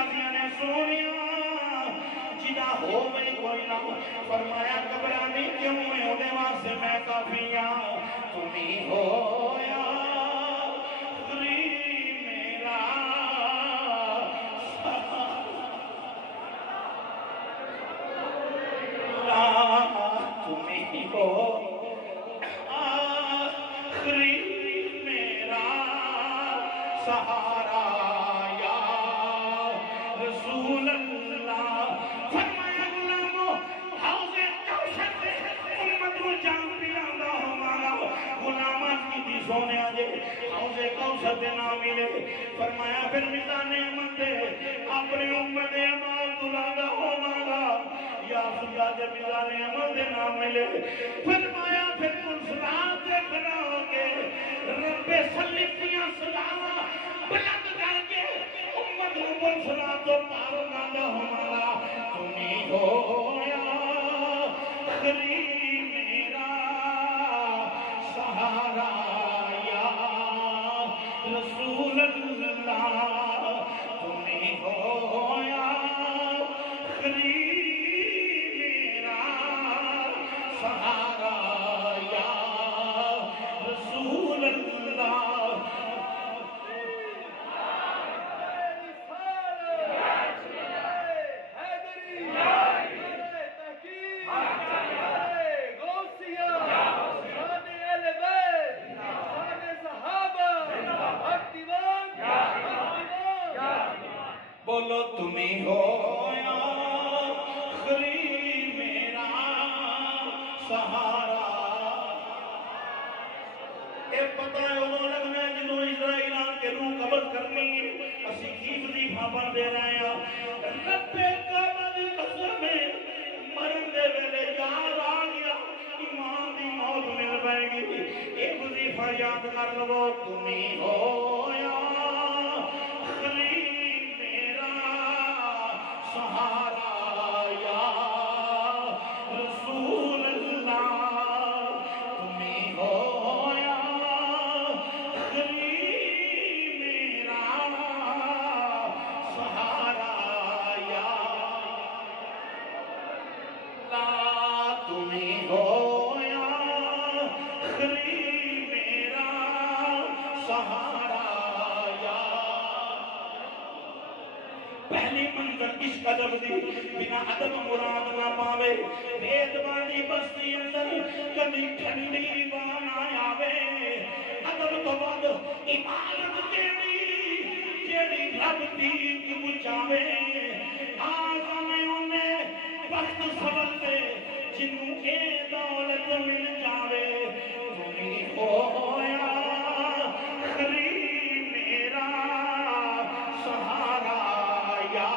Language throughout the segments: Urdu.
غازیاں نے سونیا جدا ہو گئی کوئی نہ فرمایا گھبرانی کیوں ہے اونے واسطے میں کافی ہاں تمہیں ہو یا غریب میرا تمہیں ہو آخری میرا سہارا یا رسول اللہ فرمایا غلامو حوض کوثر سے امت کو جام پلانا ہمارا غلامات کی بھی سونے آجے حوض کوثر سے نہ ملے فرمایا پھر میزان احمد دے اپنے امت امال دلانا ہمارا یا خدا جب میزان احمد دے نہ ملے فرمایا پھر پلسرات دے کھڑا ہو کے رب سلیفیاں سلاما بلند کر کے امت کو پلسرات تو پارو نادا ہمارا تمہیں ہو یا آخری میرا سہارا یا رسول اللہ تمہیں ہو یا آخری میرا سہارا یا رسول اللہ بولو تمہیں ہو یا آخری میرا سہارا اے پتہ ہے انہوں لگنا ہے جنہوں اسرائیل آن کے روح قبض کرنی ہے اسی کی وظیفہ بن دے رہے ہیں رب قبض قسم مرن دے ویلے یاد آ گیا ایمان دی موت مل بائے گی اے وظیفہ یاد کر لو تمہیں ہو یا آخری میرا سہارا یا رسول اللہ تمہیں ہو یا آخری میرا سہارا یا لا تمہیں ہو یا آخری میرا سہارا یا پہلی منظر عشق ادب دی بنا ادب مراد نہ پاوے بید بانی بستی اندر کبھی ٹھنڈی بان آیا وے ادب تو بعد عبادت جیڑی رب دی بچاوے آزمیں انہیں وقت سبل دے جنوں اے دولت مل جاوے تمہیں ہو یا آخری میرا سہارا یا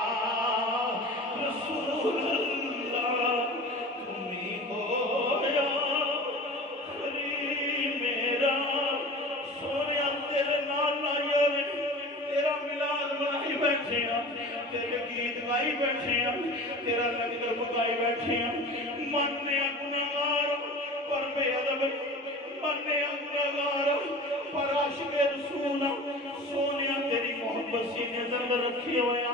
رسول اللہ تمہیں ہو یا آخری میرا سونیا تیرے نال آئے تیرا ملاد بنائی بیٹھے ہیں تیرے گیت گائی بیٹھے ہیں تیرا لنگر بگائی بیٹھے ہیں مننے گناہگار پر بے ادب مننے گناہگار پر عاشق رسول سونیا تیری محبت سینے زندہ رکھی ہویا